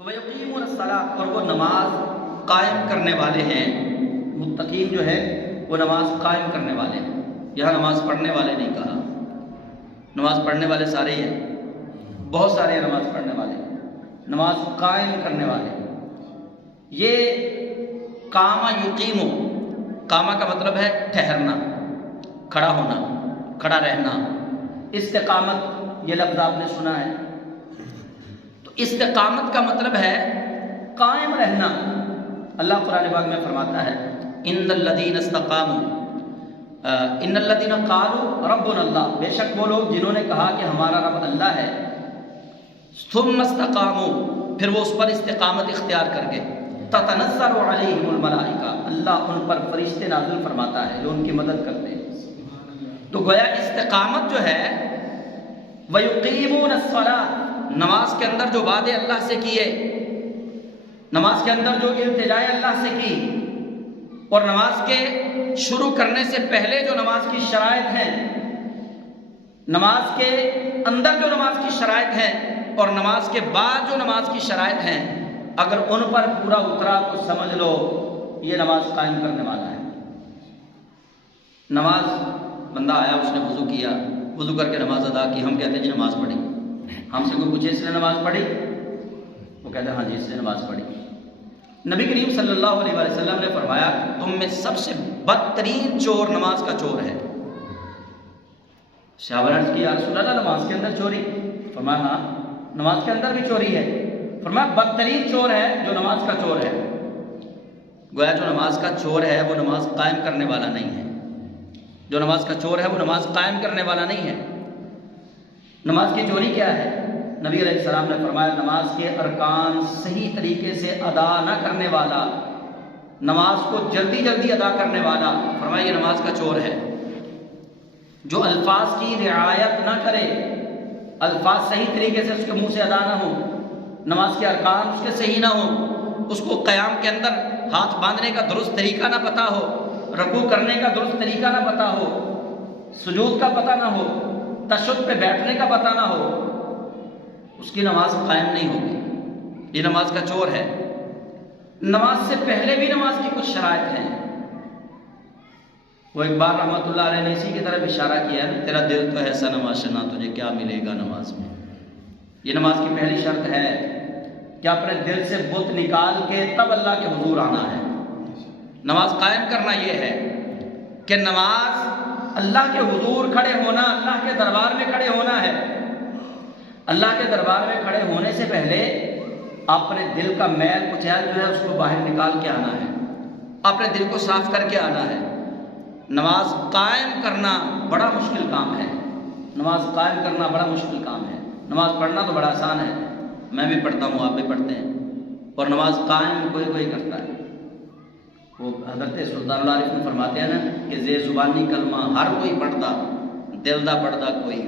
تو وَيُقِيمُونَ الصَّلَاةَ، اور وہ نماز قائم کرنے والے ہیں. متقین جو ہے وہ نماز قائم کرنے والے ہیں. یہاں نماز پڑھنے والے نہیں کہا. نماز پڑھنے والے سارے ہی ہیں، بہت سارے ہیں نماز پڑھنے والے. نماز قائم کرنے والے. یہ قامہ یقیمو، قامہ کا مطلب ہے ٹھہرنا، کھڑا ہونا، کھڑا رہنا. استقامت یہ لفظ آپ نے سنا ہے. تو استقامت کا مطلب ہے قائم رہنا. اللہ قرآن پاک میں فرماتا ہے ان الذین استقاموا ان الذین قالوا ربنا اللہ، بے شک وہ لوگ جنہوں نے کہا کہ ہمارا رب اللہ ہے. ثم استقاموا، پھر وہ اس پر استقامت اختیار کر کے. تتنزل علیہم الملائکہ، اللہ ان پر فرشتے نازل فرماتا ہے جو ان کی مدد کرتے ہیں. تو گویا استقامت جو ہے وَيُقِيمُونَ الصَّلَاةَ، نماز کے اندر جو وعدے اللہ سے کیے، نماز کے اندر جو التجائے اللہ سے کی، اور نماز کے شروع کرنے سے پہلے جو نماز کی شرائط ہیں، نماز کے اندر جو نماز کی شرائط ہیں، اور نماز کے بعد جو نماز کی شرائط ہیں، اگر ان پر پورا اترا تو سمجھ لو یہ نماز قائم کرنے والا ہے. نماز بندہ آیا، اس نے وضو کیا، وضو کر کے نماز ادا کی، ہم کہتے ہیں جی نماز پڑھی. ہم سے کوئی پوچھے اس نے نماز پڑھی؟ وہ کہتے ہیں ہاں جی اس نے نماز پڑھی. نبی کریم صلی اللہ علیہ وسلم نے فرمایا تم میں سب سے بدترین چور نماز کا چور ہے. صحابہ نے عرض کی یا رسول اللہ نماز کے اندر چوری؟ فرمایا ہاں نماز کے اندر بھی چوری ہے. فرمایا بدترین چور ہے جو نماز کا چور ہے. گویا جو نماز کا چور ہے وہ نماز قائم کرنے والا نہیں ہے. جو نماز کا چور ہے وہ نماز قائم کرنے والا نہیں ہے. نماز کی چوری کیا ہے؟ نبی علیہ السلام نے فرمایا نماز کے ارکان صحیح طریقے سے ادا نہ کرنے والا، نماز کو جلدی جلدی ادا کرنے والا، فرمایا یہ نماز کا چور ہے. جو الفاظ کی رعایت نہ کرے، الفاظ صحیح طریقے سے اس کے منہ سے ادا نہ ہو، نماز کے ارکان اس کے صحیح نہ ہو، اس کو قیام کے اندر ہاتھ باندھنے کا درست طریقہ نہ پتہ ہو، رکوع کرنے کا درست طریقہ نہ پتہ ہو، سجود کا پتہ نہ ہو، تشہد پہ بیٹھنے کا پتہ نہ ہو، اس کی نماز قائم نہیں ہوگی. یہ نماز کا چور ہے. نماز سے پہلے بھی نماز کی کچھ شرائط ہیں. وہ اقبال رحمۃ اللہ علیہ نے اسی کی طرف اشارہ کیا ہے، تیرا دل تو ہے صنم آشنا، تجھے کیا ملے گا نماز میں. یہ نماز کی پہلی شرط ہے کہ اپنے دل سے بت نکال کے تب اللہ کے حضور آنا ہے. نماز قائم کرنا یہ ہے کہ نماز اللہ کے حضور کھڑے ہونا، اللہ کے دربار میں کھڑے ہونا ہے. اللہ کے دربار میں کھڑے ہونے سے پہلے اپنے دل کا میل کچیل جو ہے اس کو باہر نکال کے آنا ہے، اپنے دل کو صاف کر کے آنا ہے. نماز قائم کرنا بڑا مشکل کام ہے. نماز قائم کرنا بڑا مشکل کام ہے. نماز پڑھنا تو بڑا آسان ہے، میں بھی پڑھتا ہوں، آپ بھی پڑھتے ہیں، اور نماز قائم کوئی کوئی کرتا ہے. وہ حضرت سلطان العارف نے فرماتے ہیں نا کہ زے زبانی کلمہ ہر کوئی پڑھتا، دل دا پڑھتا کوئی.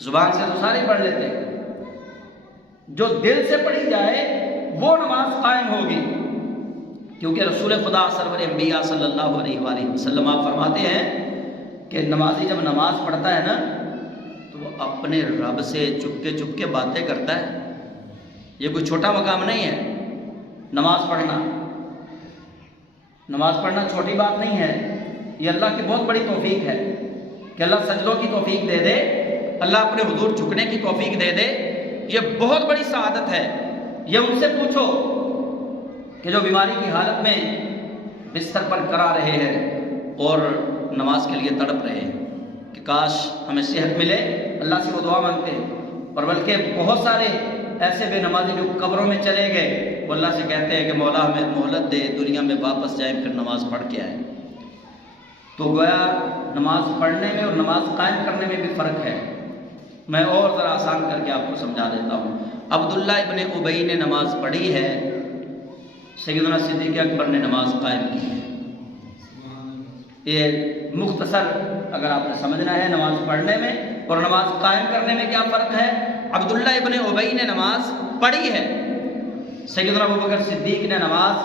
زبان سے تو سارے پڑھ لیتے ہیں، جو دل سے پڑھی جائے وہ نماز قائم ہوگی. کیونکہ رسول خدا سرور انبیاء صلی اللہ علیہ وآلہ وسلم آپ فرماتے ہیں کہ نمازی جب نماز پڑھتا ہے نا تو وہ اپنے رب سے چپ کے باتیں کرتا ہے. یہ کوئی چھوٹا مقام نہیں ہے. نماز پڑھنا چھوٹی بات نہیں ہے. یہ اللہ کی بہت بڑی توفیق ہے کہ اللہ سجدوں کی توفیق دے دے، اللہ اپنے حضور جھکنے کی توفیق دے دے. یہ بہت بڑی سعادت ہے. یہ ان سے پوچھو کہ جو بیماری کی حالت میں بستر پر کرا رہے ہیں اور نماز کے لیے تڑپ رہے ہیں کہ کاش ہمیں صحت ملے، اللہ سے وہ دعا مانگتے ہیں. اور بلکہ بہت سارے ایسے بے نمازی جو قبروں میں چلے گئے وہ اللہ سے کہتے ہیں کہ مولا ہمیں مہلت دے، دنیا میں واپس جائیں پھر نماز پڑھ کے آئیں. تو گویا نماز پڑھنے میں اور نماز قائم کرنے میں بھی فرق ہے. میں اور ذرا آسان کر کے آپ کو سمجھا دیتا ہوں. عبداللہ ابن ابی نے نماز پڑھی ہے، سیدنا صدیق اکبر نے نماز قائم کی ہے. یہ مختصر اگر آپ نے سمجھنا ہے نماز پڑھنے میں اور نماز قائم کرنے میں کیا فرق ہے. عبداللہ ابن ابی نے نماز پڑھی ہے، سیدنا ابوبکر صدیق نے نماز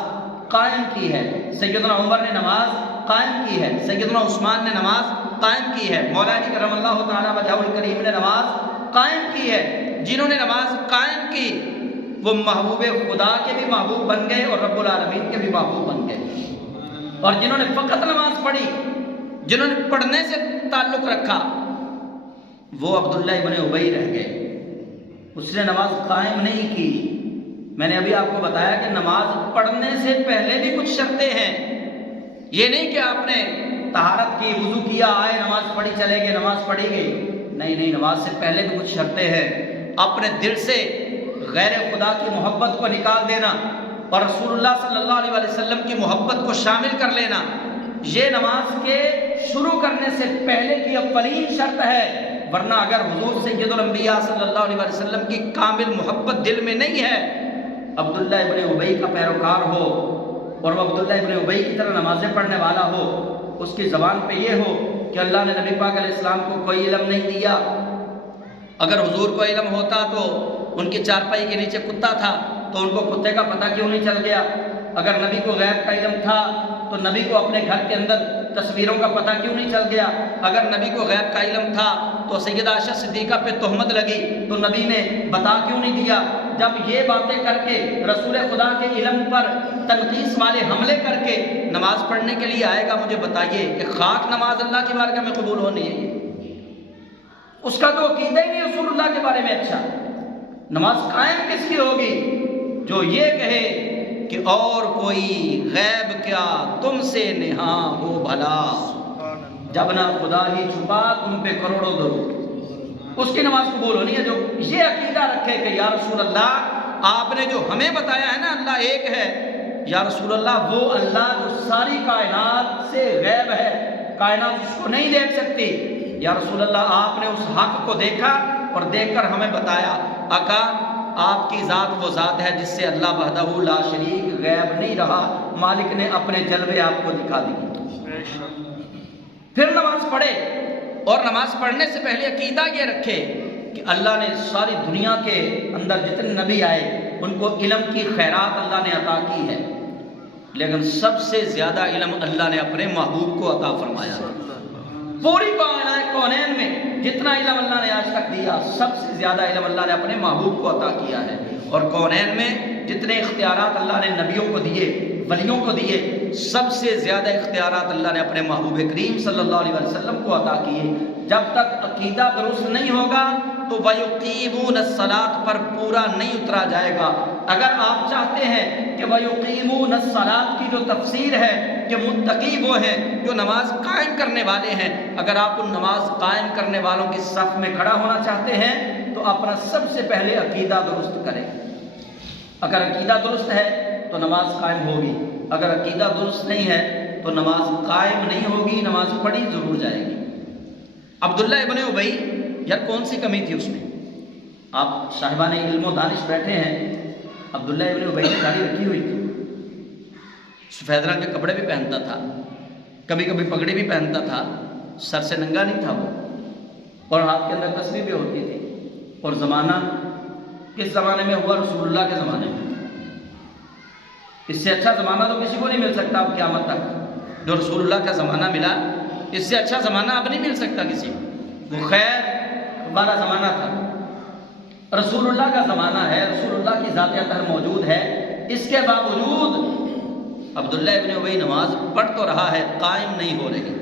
قائم کی ہے، سیدنا عمر نے نماز قائم کی ہے، سیدنا عثمان نے نماز قائم کی ہے، مولا علی کرم اللہ تعالیٰ وجہہ الکریم نے نماز قائم کی ہے. جنہوں نے نماز قائم کی وہ محبوب خدا کے بھی محبوب بن گئے اور رب العالمین کے بھی محبوب بن گئے۔ اور جنہوں نے فقط نماز پڑھی، جنہوں نے پڑھنے سے تعلق رکھا، وہ عبداللہ ابن ابی رہ گئے۔ اس نے نماز قائم نہیں کی۔ میں نے ابھی آپ کو بتایا کہ نماز پڑھنے سے پہلے بھی کچھ شرطیں ہیں۔ یہ نہیں کہ آپ نے طہارت کی، وضو کیا، آئے نماز پڑھی چلے گئے، نماز پڑھی گئی۔ نہیں، نماز سے پہلے بھی کچھ شرطیں ہیں۔ اپنے دل سے غیر خدا کی محبت کو نکال دینا اور رسول اللہ صلی اللہ علیہ وسلم کی محبت کو شامل کر لینا، یہ نماز کے شروع کرنے سے پہلے کی اولین شرط ہے۔ ورنہ اگر حضور سید الانبیاء صلی اللہ علیہ وسلم کی کامل محبت دل میں نہیں ہے، عبداللہ ابن ابی کا پیروکار ہو اور وہ عبداللہ ابن ابی کی طرح نمازیں پڑھنے والا ہو، اس کی زبان پہ یہ ہو کہ اللہ نے نبی پاک علیہ السلام کو کوئی علم نہیں دیا، اگر حضور کو علم ہوتا تو ان کی چارپائی کے نیچے کتا تھا تو ان کو کتے کا پتہ کیوں نہیں چل گیا، اگر نبی کو غیب کا علم تھا تو نبی کو اپنے گھر کے اندر تصویروں کا پتہ کیوں نہیں چل گیا، اگر نبی کو غیب کا علم تھا تو سیدہ عائشہ صدیقہ پہ تہمت لگی تو نبی نے بتا کیوں نہیں دیا۔ جب یہ باتیں کر کے رسول خدا کے علم پر تنقیص والے حملے کر کے نماز پڑھنے کے لیے آئے گا، مجھے بتائیے کہ خاک نماز اللہ کی بارگاہ میں قبول ہونی ہے؟ اس کا تو عقیدہ ہی نہیں رسول اللہ کے بارے میں اچھا۔ نماز قائم کس کی ہوگی؟ جو یہ کہے کہ اور کوئی غیب کیا تم سے نہاں ہو بھلا، جب نہ خدا ہی چھپا تم پہ کروڑوں درود، اس کی نماز قبول ہونی ہے۔ جو یہ عقیدہ رکھے کہ یا رسول اللہ آپ نے جو ہمیں بتایا ہے نا اللہ ایک ہے، یا رسول اللہ وہ اللہ جو ساری کائنات سے غیب ہے، کائنات اس کو نہیں دیکھ سکتی، یا رسول اللہ آپ نے اس حق کو دیکھا اور دیکھ کر ہمیں بتایا۔ آقا آپ کی ذات وہ ذات ہے جس سے اللہ وحدہ لا شریک غیب نہیں رہا، مالک نے اپنے جلوے آپ کو دکھا دیے۔ پھر نماز پڑھے اور نماز پڑھنے سے پہلے عقیدہ یہ رکھے کہ اللہ نے ساری دنیا کے اندر جتنے نبی آئے ان کو علم کی خیرات اللہ نے عطا کی ہے، لیکن سب سے زیادہ علم اللہ نے اپنے محبوب کو عطا فرمایا۔ پوری کونین میں جتنا علم اللہ نے آج تک دیا، سب سے زیادہ علم اللہ نے اپنے محبوب کو عطا کیا ہے، اور کونین میں جتنے اختیارات اللہ نے نبیوں کو دیے، ولیوں کو دیے، سب سے زیادہ اختیارات اللہ نے اپنے محبوب کریم صلی اللہ علیہ وسلم کو عطا کیے۔ جب تک عقیدہ درست نہیں ہوگا تو وَيُقِيمُونَ الصَّلَاةَ پر پورا نہیں اترا جائے گا۔ اگر آپ چاہتے ہیں کہ وَيُقِيمُونَ الصَّلَاةَ کی جو تفسیر ہے کہ متقی وہ ہیں جو نماز قائم کرنے والے ہیں، اگر آپ ان نماز قائم کرنے والوں کی صف میں کھڑا ہونا چاہتے ہیں تو اپنا سب سے پہلے عقیدہ درست کریں۔ اگر عقیدہ درست ہے تو نماز قائم ہوگی، اگر عقیدہ درست نہیں ہے تو نماز قائم نہیں ہوگی، نماز پڑھی ضرور جائے گی۔ عبداللہ ابن ابی، یار کون سی کمی تھی اس میں؟ آپ صاحبان علم و دانش بیٹھے ہیں، عبداللہ ابن ابی نے داڑھی رکھی ہوئی تھی، سفید رنگ کے کپڑے بھی پہنتا تھا، کبھی کبھی پگڑی بھی پہنتا تھا، سر سے ننگا نہیں تھا وہ، اور ہاتھ کے اندر تسبیح بھی ہوتی تھی۔ اور زمانہ کس زمانے میں ہوا؟ رسول اللہ کے زمانے میں۔ اس سے اچھا زمانہ تو کسی کو نہیں مل سکتا اب قیامت تک، جو رسول اللہ کا زمانہ ملا، اس سے اچھا زمانہ اب نہیں مل سکتا کسی کو۔ وہ خیر والا زمانہ تھا، رسول اللہ کا زمانہ ہے، رسول اللہ کی ذات اطہر موجود ہے، اس کے باوجود عبداللہ ابن ابی نماز پڑھ تو رہا ہے، قائم نہیں ہو رہی۔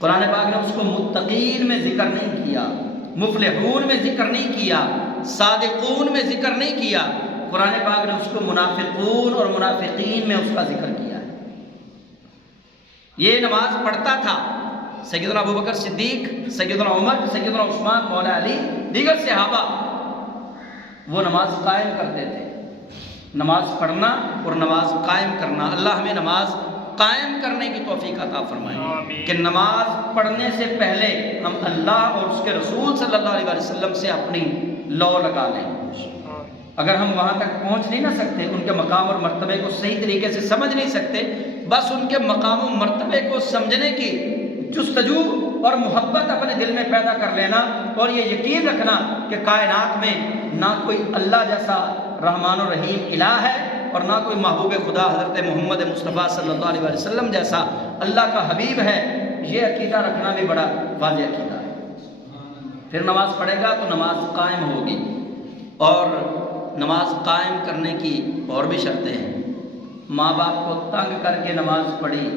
قرآن پاک نے اس کو متقین میں ذکر نہیں کیا، مفلحون میں ذکر نہیں کیا، صادقون میں ذکر نہیں کیا، قرآن پاک نے اس کو منافقون اور منافقین میں اس کا ذکر کیا ہے۔ یہ نماز پڑھتا تھا، سیدنا ابوبکر صدیق، سیدنا عمر، سیدنا عثمان، مولا علی، دیگر صحابہ وہ نماز قائم کرتے تھے۔ نماز پڑھنا اور نماز قائم کرنا، اللہ ہمیں نماز قائم کرنے کی توفیق عطا فرمائے کہ نماز پڑھنے سے پہلے ہم اللہ اور اس کے رسول صلی اللہ علیہ وسلم سے اپنی لو لگا لیں۔ اگر ہم وہاں تک پہنچ نہیں نہ سکتے، ان کے مقام اور مرتبے کو صحیح طریقے سے سمجھ نہیں سکتے، بس ان کے مقام و مرتبے کو سمجھنے کی جستجو اور محبت اپنے دل میں پیدا کر لینا، اور یہ یقین رکھنا کہ کائنات میں نہ کوئی اللہ جیسا رحمان و رحیم الہ ہے اور نہ کوئی محبوب خدا حضرت محمد مصطفیٰ صلی اللہ علیہ وسلم جیسا اللہ کا حبیب ہے۔ یہ عقیدہ رکھنا بھی بڑا واضح عقیدہ ہے۔ پھر نماز پڑھے گا تو نماز قائم ہوگی، اور نماز قائم کرنے کی اور بھی شرطیں ہیں۔ ماں باپ کو تنگ کر کے نماز پڑھی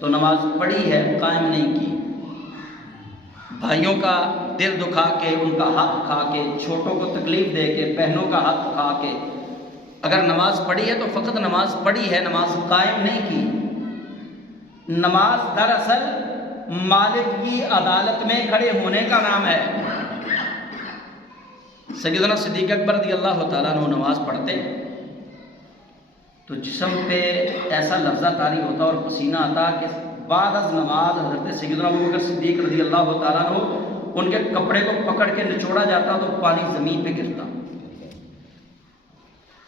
تو نماز پڑھی ہے، قائم نہیں کی۔ بھائیوں کا دل دکھا کے، ان کا حق کھا کے، چھوٹوں کو تکلیف دے کے، بہنوں کا حق کھا کے اگر نماز پڑھی ہے تو فقط نماز پڑھی ہے، نماز قائم نہیں کی۔ نماز دراصل مالک کی عدالت میں کھڑے ہونے کا نام ہے۔ سیدنا صدیق اکبر رضی اللہ تعالیٰ عنہ نماز پڑھتے تو جسم پہ ایسا لفظہ طاری ہوتا اور پسینہ آتا کہ بعد از نماز حضرت سیدنا ابوبکر صدیق رضی اللہ تعالیٰ عنہ ان کے کپڑے کو پکڑ کے نچوڑا جاتا تو پانی زمین پہ گرتا،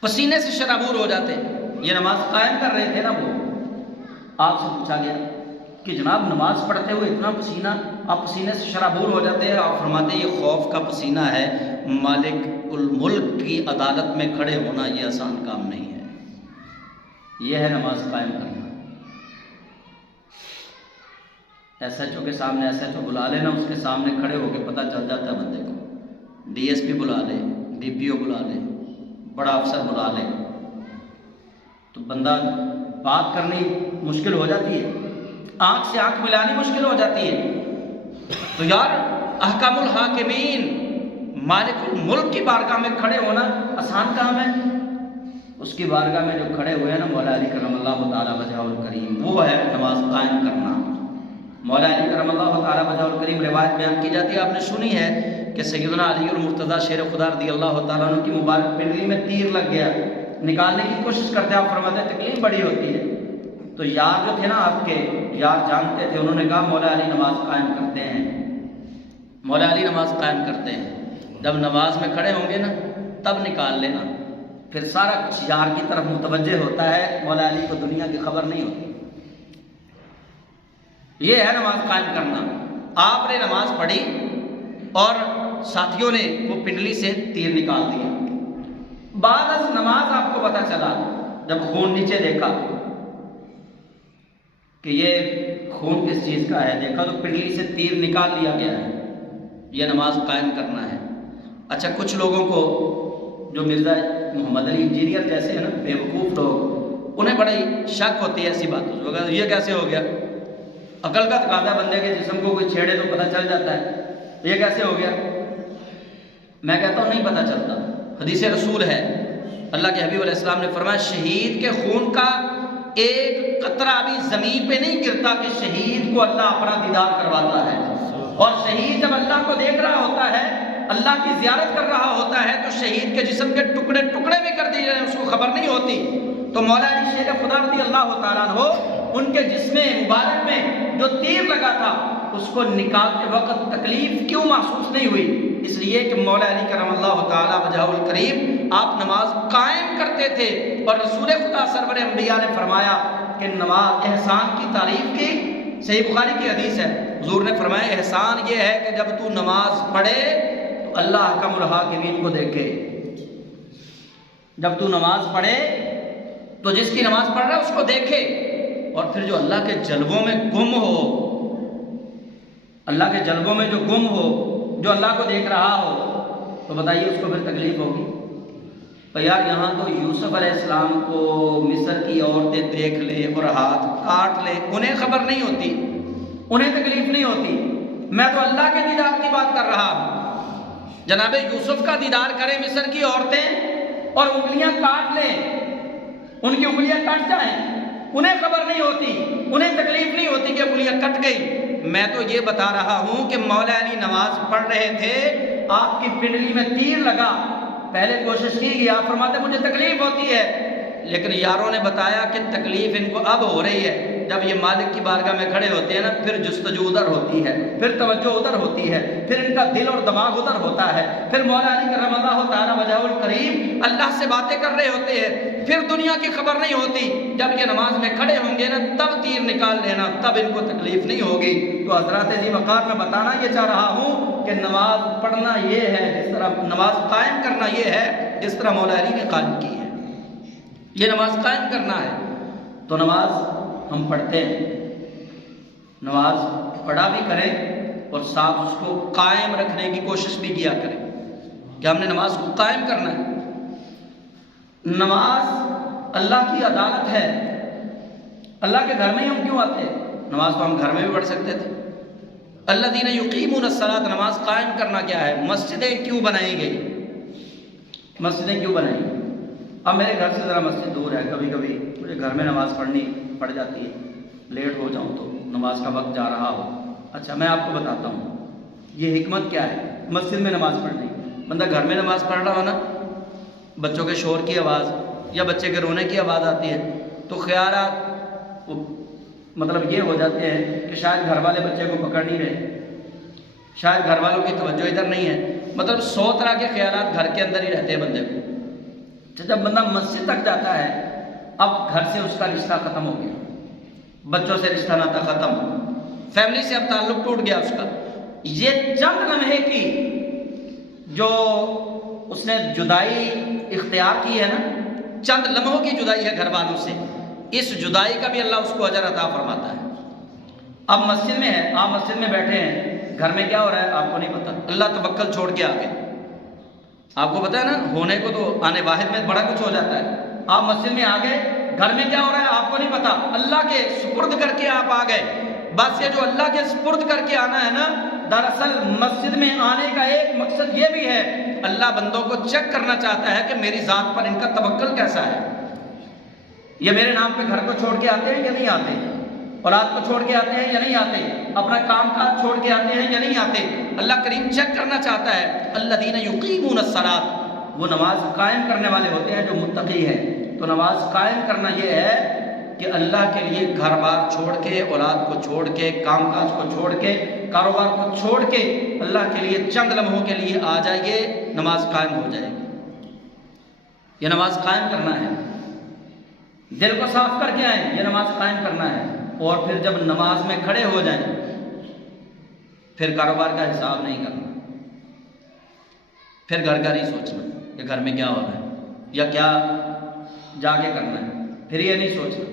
پسینے سے شرابور ہو جاتے۔ یہ نماز قائم کر رہے تھے نا وہ۔ آپ سے پوچھا گیا کہ جناب نماز پڑھتے ہوئے اتنا پسینہ، آپ پسینے سے شرابور ہو جاتے ہیں؟ آپ فرماتے ہیں یہ خوف کا پسینہ ہے، مالک الملک کی عدالت میں کھڑے ہونا یہ آسان کام نہیں ہے۔ یہ ہے نماز قائم کرنا۔ ایس ایچ او کے سامنے ایس ایچ او بلا لینا، اس کے سامنے کھڑے ہو کے پتہ چل جاتا ہے بندے کو۔ ڈی ایس پی بلا لے، ڈی پی او بلا لے، بڑا افسر بلا لے تو بندہ بات کرنی مشکل ہو جاتی ہے، آنکھ سے آنکھ ملانی مشکل ہو جاتی ہے۔ تو یار احکم الحاکمین مالک الملک کی بارگاہ میں کھڑے ہونا آسان کام ہے؟ اس کی بارگاہ میں جو کھڑے ہوئے ہیں نا مولا علی کرم اللہ تعالیٰ وجہہ الکریم، وہ ہے نماز قائم کرنا۔ مولا علی کرم اللہ تعالیٰ وجہہ الکریم روایت بیان کی جاتی ہے، آپ نے سنی ہے کہ سیدنا علی المرتضیٰ شیر خدا رضی اللہ تعالیٰ عنہ کی مبارک پنڈلی میں تیر لگ گیا، نکالنے کی کوشش کرتے، آپ فرماتے ہیں تکلیف بڑی ہوتی ہے۔ تو یار جو تھے نا آپ کے، یار جانتے تھے، انہوں نے کہا مولا علی نماز قائم کرتے ہیں، مولا علی نماز قائم کرتے ہیں۔ جب نماز میں کھڑے ہوں گے نا تب نکال لینا، پھر سارا کچھ یار کی طرف متوجہ ہوتا ہے، مولا علی کو دنیا کی خبر نہیں ہوتی۔ یہ ہے نماز قائم کرنا۔ آپ نے نماز پڑھی اور ساتھیوں نے وہ پنڈلی سے تیر نکال دیا۔ بعد از نماز آپ کو پتہ چلا، جب خون نیچے دیکھا کہ یہ خون کس چیز کا ہے، دیکھا تو پنڈلی سے تیر نکال لیا گیا ہے۔ یہ نماز قائم کرنا ہے۔ اچھا کچھ لوگوں کو جو مرزا محمد علی انجینئر جیسے ہیں نا بے وقوف لوگ، انہیں بڑی شک ہوتی ہے ایسی باتوں سے، یہ کیسے ہو گیا؟ عقل کا تقاضا بندے کے جسم کو کوئی چھیڑے تو پتہ چل جاتا ہے، یہ کیسے ہو گیا؟ میں کہتا ہوں نہیں پتہ چلتا، حدیث رسول ہے، اللہ کے حبیب علیہ السلام نے فرمایا شہید کے خون کا ایک قطرہ بھی زمین پہ نہیں گرتا کہ شہید کو اللہ اپنا دیدار کرواتا ہے۔ اور شہید جب اللہ کو دیکھ رہا ہوتا ہے، اللہ کی زیارت کر رہا ہوتا ہے تو شہید کے جسم کے ٹکڑے ٹکڑے بھی کر دیے جائیں اس کو خبر نہیں ہوتی۔ تو مولا علی شیر خدا رضی اللہ تعالیٰ عنہ ان کے جسم مبارک میں جو تیر لگا تھا اس کو نکالتے وقت تکلیف کیوں محسوس نہیں ہوئی؟ اس لیے کہ مولا علی کرم اللہ تعالیٰ وجہہ الکریم آپ نماز قائم کرتے تھے، اور رسول خدا سرور انبیاء نے فرمایا کہ نماز احسان کی تعریف کی، صحیح بخاری کی حدیث ہے، حضور نے فرمایا احسان یہ ہے کہ جب تو نماز پڑھے تو اللہ احکم الحاکمین کو دیکھے۔ جب تو نماز پڑھے تو جس کی نماز پڑھ رہا ہے اس کو دیکھے، اور پھر جو اللہ کے جلووں میں گم ہو، اللہ کے جلووں میں جو گم ہو، جو اللہ کو دیکھ رہا ہو، تو بتائیے اس کو پھر تکلیف ہوگی؟ تو یار یہاں تو یوسف علیہ السلام کو مصر کی عورتیں دیکھ لے اور ہاتھ کاٹ لے، انہیں خبر نہیں ہوتی، انہیں تکلیف نہیں ہوتی۔ میں تو اللہ کے دیدار کی بات کر رہا ہوں۔ جناب یوسف کا دیدار کریں مصر کی عورتیں اور انگلیاں کاٹ لیں، ان کی انگلیاں کٹ جائیں، انہیں خبر نہیں ہوتی، انہیں تکلیف نہیں ہوتی کہ انگلیاں کٹ گئی۔ میں تو یہ بتا رہا ہوں کہ مولا علی نماز پڑھ رہے تھے، آپ کی پنڈلی میں تیر لگا، پہلے کوشش کی گئی، آپ فرماتے مجھے تکلیف ہوتی ہے، لیکن یاروں نے بتایا کہ تکلیف ان کو اب ہو رہی ہے۔ جب یہ مالک کی بارگاہ میں کھڑے ہوتے ہیں نا پھر جستجو ادھر ہوتی ہے، پھر توجہ ادھر ہوتی ہے، پھر ان کا دل اور دماغ ادھر ہوتا ہے، پھر مولا علی کرم اللہ تعالیٰ وجہہ الکریم اللہ سے باتیں کر رہے ہوتے ہیں، پھر دنیا کی خبر نہیں ہوتی۔ جب یہ نماز میں کھڑے ہوں گے نا تب تیر نکال لینا، تب ان کو تکلیف نہیں ہوگی۔ تو حضرات ذی وقار میں بتانا یہ چاہ رہا ہوں کہ نماز پڑھنا یہ ہے جس طرح، نماز قائم کرنا یہ ہے جس طرح مولا علی نے قائم کی ہے، یہ نماز قائم کرنا ہے۔ تو نماز ہم پڑھتے ہیں، نماز پڑھا بھی کریں اور ساتھ اس کو قائم رکھنے کی کوشش بھی کیا کریں کہ ہم نے نماز کو قائم کرنا ہے۔ نماز اللہ کی عدالت ہے. اللہ کے گھر میں ہی ہم کیوں آتے ہیں؟ نماز تو ہم گھر میں بھی پڑھ سکتے تھے. الذین یقیمون الصلاۃ، نماز قائم کرنا کیا ہے؟ مسجدیں کیوں بنائی گئی؟ مسجدیں کیوں بنائی گئی؟ اب میرے گھر سے ذرا مسجد دور ہے، کبھی کبھی مجھے گھر میں نماز پڑھنی پڑ جاتی ہے، لیٹ ہو جاؤں تو نماز کا وقت جا رہا ہو. اچھا میں آپ کو بتاتا ہوں یہ حکمت کیا ہے مسجد میں نماز پڑھنے کی. بندہ گھر میں نماز پڑھ رہا ہو نا، بچوں کے شور کی آواز یا بچے کے رونے کی آواز آتی ہے تو خیالات مطلب یہ ہو جاتے ہیں کہ شاید گھر والے بچے کو پکڑ نہیں رہے، شاید گھر والوں کی توجہ ادھر نہیں ہے. مطلب 100 طرح کے خیالات گھر کے اندر ہی رہتے ہیں بندے کو. جب بندہ مسجد تک جاتا ہے اب گھر سے اس کا رشتہ ختم ہو گیا، بچوں سے رشتہ ناتا ختم، فیملی سے اب تعلق ٹوٹ گیا اس کا. یہ چند لمحے کی جو اس نے جدائی اختیار کی ہے نا، چند لمحوں کی جدائی ہے گھر والوں سے، اس جدائی کا بھی اللہ اس کو اجر عطا فرماتا ہے. اب مسجد میں ہے، آپ مسجد میں بیٹھے ہیں، گھر میں کیا ہو رہا ہے آپ کو نہیں پتا. اللہ توکل چھوڑ کے آگے، آپ کو پتا ہے نا ہونے کو تو آنے واحد میں بڑا کچھ ہو جاتا ہے. آپ مسجد میں آ گئے، گھر میں کیا ہو رہا ہے آپ کو نہیں پتا، اللہ کے سپرد کر کے آپ آ گئے. بس یہ جو اللہ کے سپرد کر کے آنا ہے نا، دراصل مسجد میں آنے کا ایک مقصد یہ بھی ہے، اللہ بندوں کو چیک کرنا چاہتا ہے کہ میری ذات پر ان کا توکل کیسا ہے. یہ میرے نام پہ گھر کو چھوڑ کے آتے ہیں یا نہیں آتے، اولاد کو چھوڑ کے آتے ہیں یا نہیں آتے، اپنا کام کاج چھوڑ کے آتے ہیں یا نہیں آتے. اللہ کریم چیک کرنا چاہتا ہے. الذین یقیمون الصلاۃ، وہ نماز قائم کرنے والے ہوتے ہیں جو متقی ہے. تو نماز قائم کرنا یہ ہے کہ اللہ کے لیے گھر بار چھوڑ کے، اولاد کو چھوڑ کے، کام کاج کو چھوڑ کے، کاروبار کو چھوڑ کے اللہ کے لیے چند لمحوں کے لیے آ جائیے، نماز قائم ہو جائے گی. یہ نماز قائم کرنا ہے. دل کو صاف کر کے آئیں، یہ نماز قائم کرنا ہے. اور پھر جب نماز میں کھڑے ہو جائیں پھر کاروبار کا حساب نہیں کرنا، پھر گھر کا نہیں سوچنا کہ گھر میں کیا ہو رہا ہے یا کیا جا کے کرنا ہے، پھر یہ نہیں سوچنا.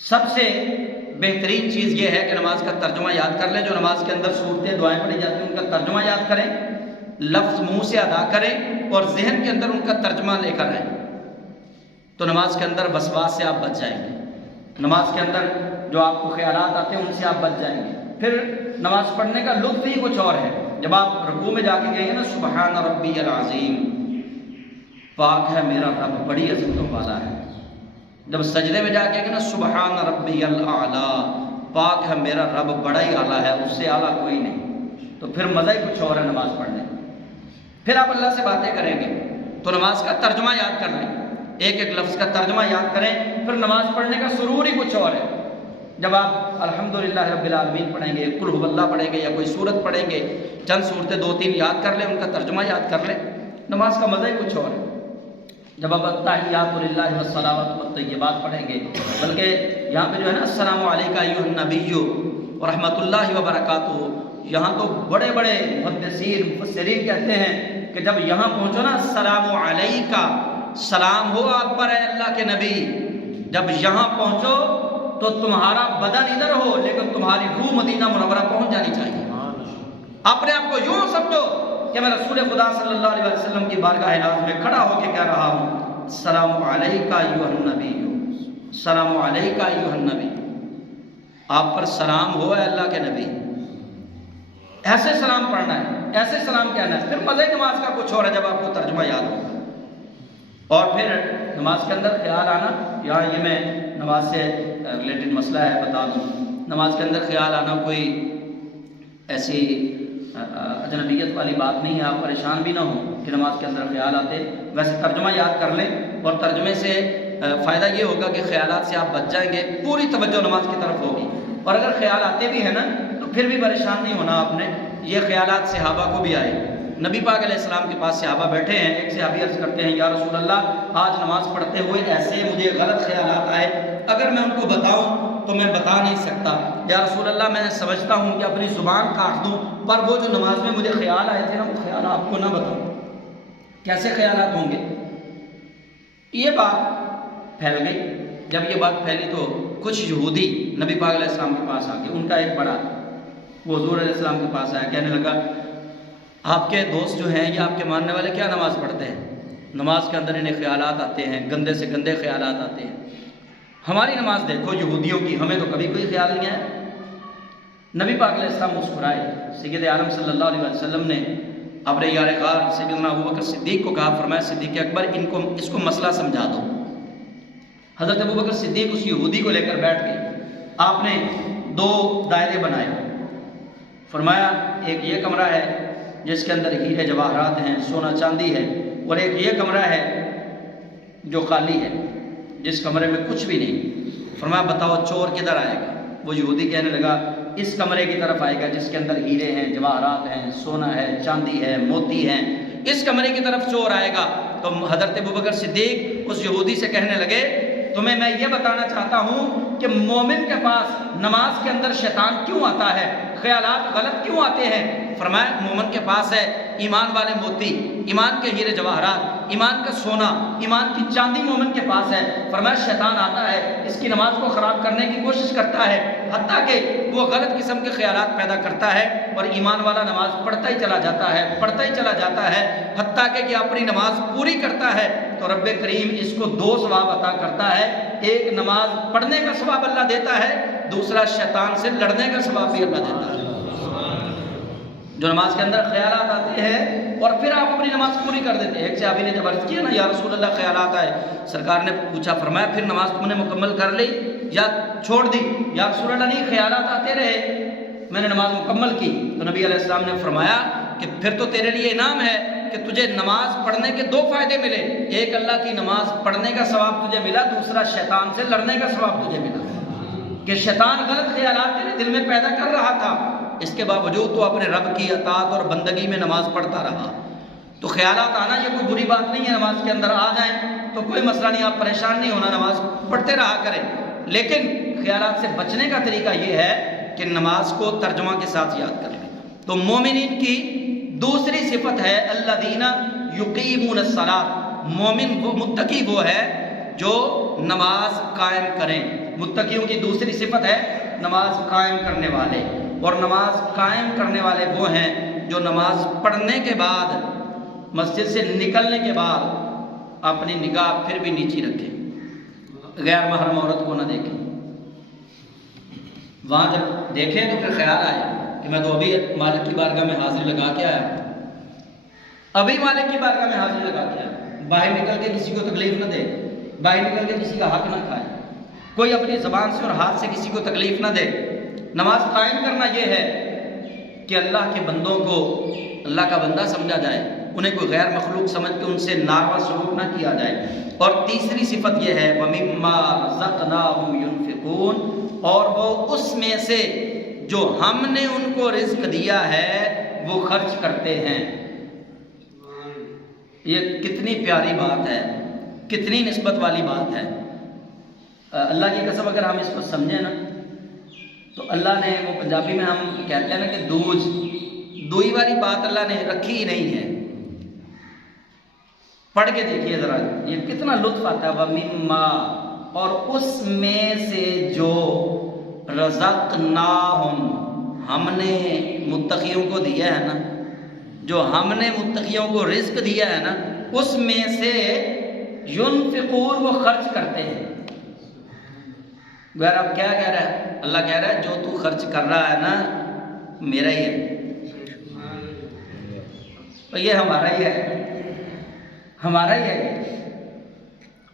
سب سے بہترین چیز یہ ہے کہ نماز کا ترجمہ یاد کر لیں. جو نماز کے اندر صورتیں دعائیں پڑھی جاتی ہیں ان کا ترجمہ یاد کریں، لفظ منہ سے ادا کریں اور ذہن کے اندر ان کا ترجمہ لے کر آئیں. تو نماز کے اندر وسواس سے آپ بچ جائیں گے. نماز کے اندر جو آپ کو خیالات آتے ہیں ان سے آپ بچ جائیں گے. پھر نماز پڑھنے کا لطف ہی کچھ اور ہے. جب آپ رکوع میں جا کے گئے نا، سبحان ربی العظیم، پاک ہے میرا رب، بڑی عظمت والا ہے. جب سجدے میں جا کے گئے نا، سبحان ربی الاعلیٰ، پاک ہے میرا رب، بڑا ہی اعلیٰ ہے، اس سے اعلیٰ کوئی نہیں. تو پھر مزہ ہی کچھ اور ہے نماز پڑھنے. پھر آپ اللہ سے باتیں کریں گے. تو نماز کا ترجمہ یاد کر لیں، ایک ایک لفظ کا ترجمہ یاد کریں. پھر نماز پڑھنے کا سرور ہی کچھ اور ہے. جب آپ الحمدللہ رب العالمین پڑھیں گے، قل ھو اللہ پڑھیں گے یا کوئی سورت پڑھیں گے، چند صورتیں 2-3 یاد کر لیں، ان کا ترجمہ یاد کر لیں، نماز کا مزہ ہی کچھ اور ہے. جب آپ التحیات للہ والصلوات والطیبات پڑھیں گے، بلکہ یہاں پہ جو ہے نا السلام علیکہ ایھا النبی ورحمۃ اللہ وبرکاتہ، یہاں تو بڑے بڑے محدثین مفسرین کہتے ہیں کہ جب یہاں پہنچو نا، السلام علیکہ، سلام ہو آپ پر اے اللہ کے نبی. جب یہاں پہنچو تو تمہارا بدن ادھر ہو لیکن تمہاری روح مدینہ منورہ پہنچ جانی چاہیے. اپنے آپ کو یوں سمجھو کہ میں رسول خدا صلی اللہ علیہ وسلم کی بارگاہ ناز میں کھڑا ہو کے کہہ رہا ہوں، السلام علیکہ ایھا النبی، السلام علیکہ ایھا النبی، آپ پر سلام ہو اے اللہ کے نبی. ایسے سلام پڑھنا ہے، ایسے سلام کہنا ہے. پھر مزے نماز کا کچھ اور ہے جب آپ کو ترجمہ یاد ہوگا. اور پھر نماز کے اندر خیال آنا، یہاں یہ میں نماز سے ریلیٹڈ مسئلہ ہے بتا دوں. نماز کے اندر خیال آنا کوئی ایسی اجنبیت والی بات نہیں ہے، آپ پریشان بھی نہ ہوں کہ نماز کے اندر خیال آتے. ویسے ترجمہ یاد کر لیں اور ترجمے سے فائدہ یہ ہوگا کہ خیالات سے آپ بچ جائیں گے، پوری توجہ نماز کی طرف ہوگی. اور اگر خیال آتے بھی ہیں نا تو پھر بھی پریشان نہیں ہونا آپ نے. یہ خیالات صحابہ کو بھی آئے. نبی پاک علیہ السلام کے پاس صحابہ بیٹھے ہیں، ایک صحابی عرض کرتے ہیں، یا رسول اللہ، آج نماز پڑھتے ہوئے ایسے مجھے غلط خیالات آئے، اگر میں ان کو بتاؤں تو میں بتا نہیں سکتا. یا رسول اللہ، میں سمجھتا ہوں کہ اپنی زبان کاٹ دوں، پر وہ جو نماز میں مجھے خیال آئے تھے نا، وہ خیال آپ کو نہ بتاؤں. کیسے خیالات ہوں گے؟ یہ بات پھیل گئی. جب یہ بات پھیلی تو کچھ یہودی نبی پاک علیہ السلام کے پاس آ گئے. ان کا ایک بڑا وہ حضور علیہ السلام کے پاس آیا، کہنے لگا، آپ کے دوست جو ہیں یہ آپ کے ماننے والے کیا نماز پڑھتے ہیں؟ نماز کے اندر انہیں خیالات آتے ہیں، گندے سے گندے خیالات آتے ہیں۔ ہماری نماز دیکھو یہودیوں کی، ہمیں تو کبھی کوئی خیال نہیں آیا۔ نبی پاک علیہ السلام مسکرائے، سید عالم صلی اللہ علیہ وسلم نے اپنے یار غار سیدنا ابوبکر صدیق کو کہا، فرمایا صدیق اکبر اس کو مسئلہ سمجھا دو۔ حضرت ابوبکر صدیق اس یہودی کو لے کر بیٹھ گئے، آپ نے 2 دائرے بنائے، فرمایا ایک یہ کمرہ ہے جس کے اندر ہیرے جواہرات ہیں، سونا چاندی ہے، اور ایک یہ کمرہ ہے جو خالی ہے، جس کمرے میں کچھ بھی نہیں۔ فرمایا بتاؤ چور کدھر آئے گا؟ وہ یہودی کہنے لگا اس کمرے کی طرف آئے گا جس کے اندر ہیرے ہیں، جواہرات ہیں، سونا ہے، چاندی ہے، موتی ہیں، اس کمرے کی طرف چور آئے گا۔ تو حضرت ابوبکر صدیق اس یہودی سے کہنے لگے تمہیں میں یہ بتانا چاہتا ہوں کہ مومن کے پاس نماز کے اندر شیطان کیوں آتا ہے، خیالات غلط کیوں آتے ہیں؟ فرمایا مومن کے پاس ہے ایمان والے موتی، ایمان کے ہیرے جواہرات، ایمان کا سونا، ایمان کی چاندی مومن کے پاس ہے۔ فرمایا شیطان آتا ہے، اس کی نماز کو خراب کرنے کی کوشش کرتا ہے، حتیٰ کہ وہ غلط قسم کے خیالات پیدا کرتا ہے، اور ایمان والا نماز پڑھتا ہی چلا جاتا ہے، پڑھتا ہی چلا جاتا ہے، حتیٰ کہ یہ اپنی نماز پوری کرتا ہے تو رب کریم اس کو 2 ثواب عطا کرتا ہے۔ ایک نماز پڑھنے کا ثواب اللہ دیتا ہے، دوسرا شیطان سے لڑنے کا ثواب بھی اللہ دیتا ہے۔ جو نماز کے اندر خیالات آتے ہیں اور پھر آپ اپنی نماز پوری کر دیتے ہیں۔ ایک صحابی نے جب عرض کیا نا یا رسول اللہ خیالات آئے، سرکار نے پوچھا، فرمایا پھر نماز تم نے مکمل کر لی یا چھوڑ دی؟ یا رسول اللہ نہیں، خیالات آتے رہے، میں نے نماز مکمل کی۔ تو نبی علیہ السلام نے فرمایا کہ پھر تو تیرے لیے انعام ہے کہ تجھے نماز پڑھنے کے 2 فائدے ملے، ایک اللہ کی نماز پڑھنے کا ثواب تجھے ملا، دوسرا شیطان سے لڑنے کا ثواب تجھے ملا۔ کہ شیطان غلط خیالات تیرے دل میں پیدا کر رہا تھا، اس کے باوجود تو اپنے رب کی اطاعت اور بندگی میں نماز پڑھتا رہا۔ تو خیالات آنا یہ کوئی بری بات نہیں ہے، نماز کے اندر آ جائیں تو کوئی مسئلہ نہیں، آپ پریشان نہیں ہونا، نماز پڑھتے رہا کریں۔ لیکن خیالات سے بچنے کا طریقہ یہ ہے کہ نماز کو ترجمہ کے ساتھ یاد کر لیں۔ تو مومنین کی دوسری صفت ہے الذین یقیمون الصلاۃ، مومن وہ متقی وہ ہے جو نماز قائم کریں۔ متقیوں کی دوسری صفت ہے نماز قائم کرنے والے، اور نماز قائم کرنے والے وہ ہیں جو نماز پڑھنے کے بعد، مسجد سے نکلنے کے بعد اپنی نگاہ پھر بھی نیچی رکھیں، غیر محرم عورت کو نہ دیکھیں۔ وہاں جب دیکھیں تو پھر خیال آئے کہ میں تو ابھی مالک کی بارگاہ میں حاضری لگا کے آیا، ابھی مالک کی بارگاہ میں حاضری لگا کے آیا۔ باہر نکل کے کسی کو تکلیف نہ دے، باہر نکل کے کسی کا حق نہ کھائے، کوئی اپنی زبان سے اور ہاتھ سے کسی کو تکلیف نہ دے۔ نماز قائم کرنا یہ ہے کہ اللہ کے بندوں کو اللہ کا بندہ سمجھا جائے، انہیں کوئی غیر مخلوق سمجھ کے ان سے ناروا سلوک نہ کیا جائے۔ اور تیسری صفت یہ ہے وَمِمَّا رَزَقْنَاهُمْ يُنْفِقُونَ، اور وہ اس میں سے جو ہم نے ان کو رزق دیا ہے وہ خرچ کرتے ہیں۔ یہ کتنی پیاری بات ہے، کتنی نسبت والی بات ہے۔ اللہ کی قسم اگر ہم اس کو سمجھیں نا تو اللہ نے، وہ پنجابی میں ہم کہتے ہیں نا کہ دوئی والی بات اللہ نے رکھی ہی نہیں ہے۔ پڑھ کے دیکھیے ذرا، یہ کتنا لطف آتا ہے وَمِمَّا، اور اس میں سے جو رزقناہم، ہم نے متقیوں کو دیا ہے نا، جو ہم نے متقیوں کو رزق دیا ہے نا، اس میں سے ينفقون، وہ خرچ کرتے ہیں۔ غیر اب کیا کہہ رہا ہے؟ اللہ کہہ رہا ہے جو تو خرچ کر رہا ہے نا میرا ہی ہے، تو یہ ہمارا ہی ہے، ہمارا ہی ہے۔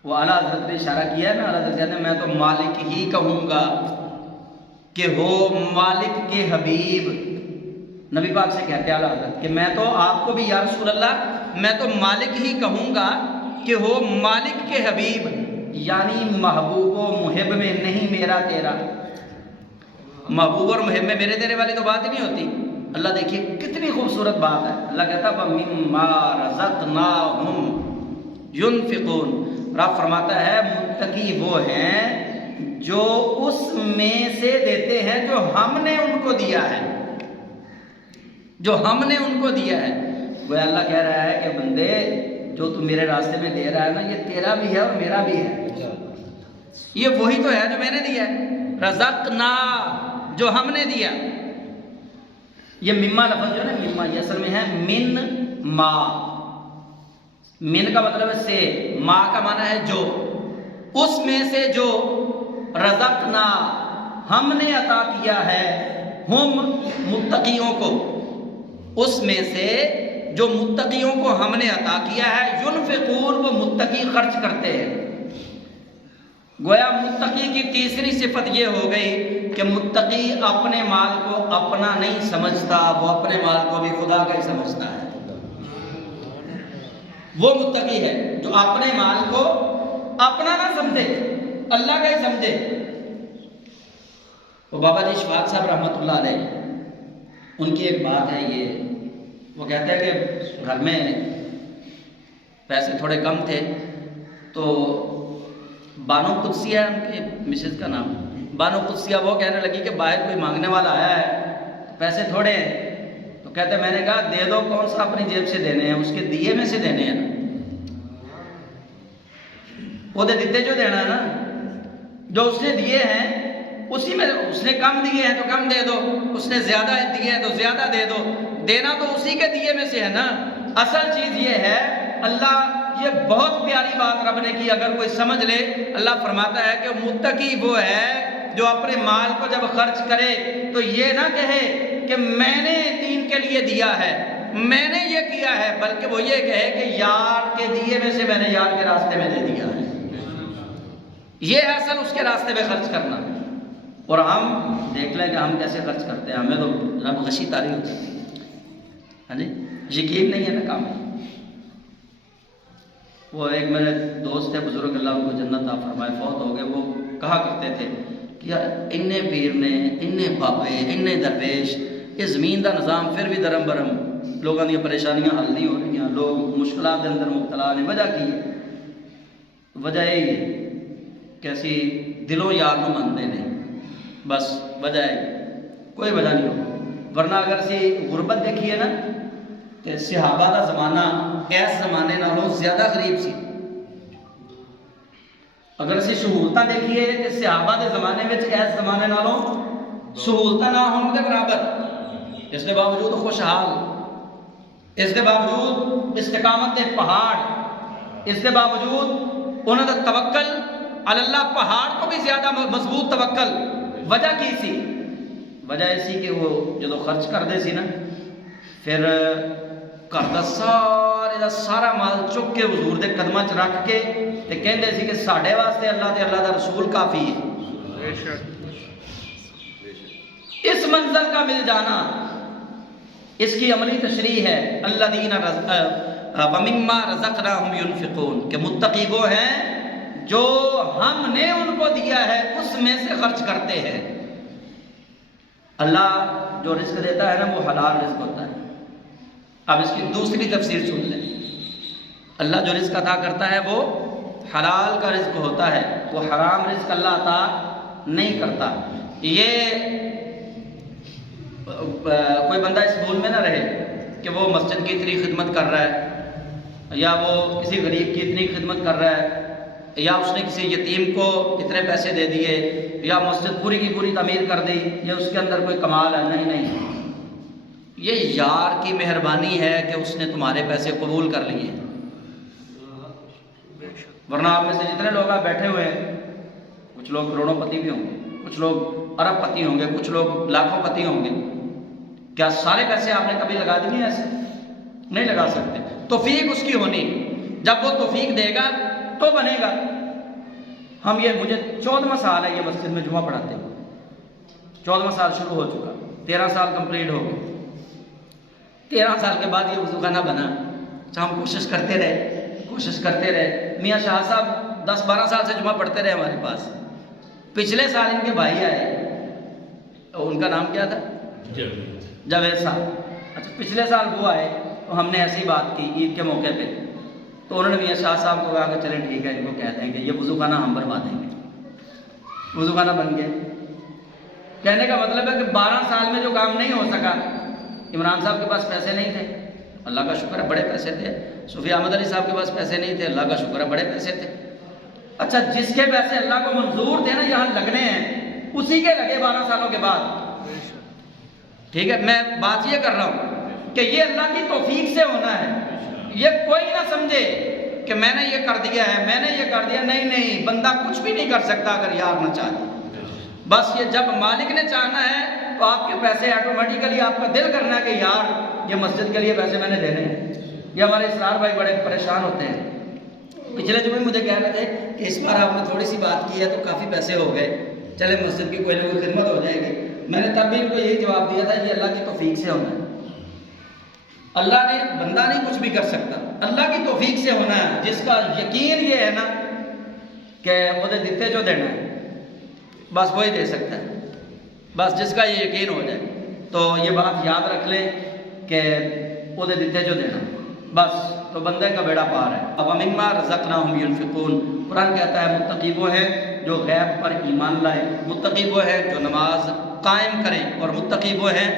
وہ اعلیٰ حضرت نے اشارہ کیا ہے نا، اعلیٰ حضرت نے میں تو مالک ہی کہوں گا کہ ہو مالک کے حبیب۔ نبی پاک سے کہتے ہیں اعلیٰ حضرت کہ میں تو آپ کو بھی یا رسول اللہ میں تو مالک ہی کہوں گا کہ ہو مالک کے حبیب، یعنی محبوب و محب میں نہیں میرا تیرا۔ محبوب اور محب میں میرے تیرے والی تو بات نہیں ہوتی۔ اللہ دیکھیے کتنی خوبصورت بات ہے، اللہ کہتا ہے وَمِمَّا رَزَقْنَاهُمْ يُنْفِقُونَ۔ رب فرماتا ہے متقی وہ ہیں جو اس میں سے دیتے ہیں جو ہم نے ان کو دیا ہے، جو ہم نے ان کو دیا ہے۔ وہ اللہ کہہ رہا ہے کہ بندے جو تو میرے راستے میں دے رہا ہے نا، یہ تیرا بھی ہے اور میرا بھی ہے، یہ وہی تو ہے جو میں نے دیا ہے۔ رزقنا، جو ہم نے دیا۔ یہ مما لفظ جو ہے نا، مما یہ اصل میں ہے من ما، من کا مطلب ہے سے، ما کا معنی ہے جو، اس میں سے جو رزقنا ہم نے عطا کیا ہے، ہم متقیوں کو، اس میں سے جو متقیوں کو ہم نے عطا کیا ہے، ینفقون وہ متقی خرچ کرتے ہیں۔ گویا متقی کی تیسری صفت یہ ہو گئی کہ متقی اپنے مال کو اپنا نہیں سمجھتا، وہ اپنے مال کو بھی خدا کا ہی سمجھتا ہے۔ وہ متقی ہے جو اپنے مال کو اپنا نہ سمجھے، اللہ کا ہی سمجھے۔ وہ بابا جی اشفاق صاحب رحمۃ اللہ علیہ، ان کی ایک بات ہے یہ، وہ کہتے ہیں کہ گھر میں پیسے تھوڑے کم تھے، تو بانو قدسیہ ان کے مسز کا نام، بانو قدسیہ، وہ کہنے لگی کہ باہر کوئی مانگنے والا آیا ہے، پیسے تھوڑے ہیں، تو کہتے میں نے کہا دے دو، کون سا اپنی جیب سے دینے ہیں، اس کے دیے میں سے دینے ہیں، وہ دے دیتے جو دینا ہے نا، جو اس نے دیے ہیں اسی میں، اس نے کم دیے ہیں تو کم دے دو، اس نے زیادہ دیے ہیں تو زیادہ دے دو، دینا تو اسی کے دیے میں سے ہے نا۔ اصل چیز یہ ہے، اللہ، یہ بہت پیاری بات رب نے کی، اگر کوئی سمجھ لے، اللہ فرماتا ہے کہ متقی وہ ہے جو اپنے مال کو جب خرچ کرے تو یہ نہ کہے کہ میں نے دین کے لیے دیا ہے، میں نے یہ کیا ہے، بلکہ وہ یہ کہے کہ یار کے دیے میں سے میں نے یار کے راستے میں دے دیا ہے۔ یہ ہے اصل اس کے راستے میں خرچ کرنا۔ اور ہم دیکھ لیں کہ ہم کیسے خرچ کرتے ہیں، ہمیں تو جناب غشی تاری ہوتی ہے، ہاں جی، یقین نہیں ہے نا کام۔ وہ ایک میرے دوست ہے بزرگ، اللہ ان کو جنت عطا فرمائے، فوت ہو گئے، وہ کہا کرتے تھے کہ یار انے پیر نے، انے بابے، انے درویش، یہ زمین دا نظام پھر بھی درم برم، لوگوں دی پریشانیاں حل نہیں ہو رہی ہیں، لوگ مشکلات دے اندر مبتلا نے۔ وجہ کی ہے؟ وجہ یہی ہے کہ اسی دلوں یار نو منتے نہیں، بس وجہ ہے، کوئی وجہ نہیں ہو۔ ورنہ اگر اسی غربت دیکھیے نا تو صحابہ دا زمانہ اس زمانے نالوں زیادہ غریب سی۔ اگر اسی سہولتاں دیکھیے کہ صحابہ دے زمانے میں اس زمانے نالوں سہولتاں نہ ہونے کے برابر، اس کے باوجود خوشحال، اس کے باوجود استقامت دے پہاڑ، اس کے باوجود انہوں نے توکل اللہ، پہاڑ کو بھی زیادہ مضبوط توکل۔ وجہ کی سی؟ وجہ ایسی کہ وہ جدو خرچ کرتے سی نا، پھر گھر کا سارا مال چک کے حضور دے قدماں چ رکھ کے تے کہندے سی کہ ساڈے واسطے اللہ تے اللہ دا رسول کافی ہے۔ اس منزل کا مل جانا، اس کی عملی تشریح ہے الذین ومما رزقناہم ینفقون، کہ متقی وہ ہیں جو ہم نے ان کو دیا ہے اس میں سے خرچ کرتے ہیں۔ اللہ جو رزق دیتا ہے نا وہ حلال رزق ہوتا ہے۔ اب اس کی دوسری تفسیر سن لیں، اللہ جو رزق عطا کرتا ہے وہ حلال کا رزق ہوتا ہے، وہ حرام رزق اللہ عطا نہیں کرتا۔ یہ کوئی بندہ اس بھول میں نہ رہے کہ وہ مسجد کی اتنی خدمت کر رہا ہے، یا وہ کسی غریب کی اتنی خدمت کر رہا ہے، یا اس نے کسی یتیم کو اتنے پیسے دے دیے، یا مسجد پوری کی پوری تعمیر کر دی، یا اس کے اندر کوئی کمال ہے۔ نہیں نہیں، یہ یار کی مہربانی ہے کہ اس نے تمہارے پیسے قبول کر لیے، ورنہ آپ میں سے جتنے لوگ آپ بیٹھے ہوئے ہیں، کچھ لوگ کروڑوں پتی بھی ہوں گے، کچھ لوگ ارب پتی ہوں گے، کچھ لوگ لاکھوں پتی ہوں گے، کیا سارے پیسے آپ نے کبھی لگا دیے؟ ایسے نہیں لگا سکتے۔ توفیق اس کی ہونی، جب وہ توفیق دے گا تو بنے گا۔ ہم یہ، مجھے 14واں سال ہے یہ مسجد میں جمعہ پڑھاتے ہیں، 14واں سال شروع ہو چکا، 13 سال کمپلیٹ ہو گئے۔ 13 سال کے بعد یہ وضو خانہ بنا، ہم کوشش کرتے رہے۔ میاں شاہ صاحب 10-12 سال سے جمعہ پڑھتے رہے ہمارے پاس۔ پچھلے سال ان کے بھائی آئے، ان کا نام کیا تھا؟ جاوید صاحب۔ اچھا، پچھلے سال وہ آئے تو ہم نے ایسی بات کی عید کے موقع پہ، تو انہوں نے میاں شاہ صاحب کو کہا کہ چلیں ٹھیک ہے، ان کو کہہ دیں کہ یہ وضو خانہ ہم بنوا دیں گے۔ وضو خانہ بن گیا۔ کہنے کا مطلب ہے کہ 12 سال میں جو کام نہیں ہو سکا، عمران صاحب کے پاس پیسے نہیں تھے، اللہ کا شکر ہے بڑے پیسے تھے۔ صوفی احمد علی صاحب کے پاس پیسے نہیں تھے، اللہ کا شکر ہے بڑے پیسے تھے۔ اچھا، جس کے پیسے اللہ کو منظور تھے نا یہاں لگنے ہیں، اسی کے لگے 12 سالوں کے بعد۔ ٹھیک ہے، میں بات یہ کر رہا ہوں کہ یہ اللہ کی توفیق سے ہونا ہے، یہ کوئی نہ سمجھے کہ میں نے یہ کر دیا ہے، میں نے یہ کر دیا، نہیں نہیں، بندہ کچھ بھی نہیں کر سکتا اگر یار نہ چاہے۔ بس یہ جب مالک نے چاہنا ہے تو آپ کے پیسے آٹومیٹیکلی، آپ کا دل کرنا ہے کہ یار یہ مسجد کے لیے پیسے میں نے دینے ہیں۔ یہ ہمارے اسرار بھائی بڑے پریشان ہوتے ہیں، پچھلے جمعے مجھے کہہ رہے تھے کہ اس بار آپ نے تھوڑی سی بات کی ہے تو کافی پیسے ہو گئے، چلے مسجد کی کوئی نہ کوئی خدمت ہو جائے گی۔ میں نے تب بھی ان کو یہی جواب دیا تھا، یہ اللہ کی توفیق سے ہونا ہے۔ اللہ نے، بندہ نہیں کچھ بھی کر سکتا، اللہ کی توفیق سے ہونا ہے۔ جس کا یقین یہ ہے نا کہ وہ دیتے جو دینا ہے، بس وہی دے سکتا ہے، بس جس کا یہ یقین ہو جائے تو یہ بات یاد رکھ لیں کہ وہ دیتے جو دینا بس، تو بندے کا بیڑا پار ہے۔ وَمِمَّا رَزَقْنَاهُمْ يُنْفِقُونَ، قرآن کہتا ہے متقی وہ ہے جو غیب پر ایمان لائے، متقی وہ ہے جو نماز قائم کریں، اور متقی وہ ہے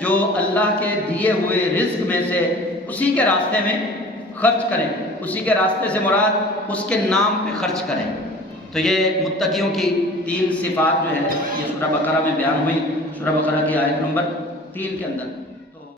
جو اللہ کے دیے ہوئے رزق میں سے اسی کے راستے میں خرچ کریں۔ اسی کے راستے سے مراد اس کے نام پہ خرچ کریں۔ تو یہ متقیوں کی 3 صفات جو ہے یہ سورہ بقرہ میں بیان ہوئی، سورہ بقرہ کی آیت نمبر 3 کے اندر۔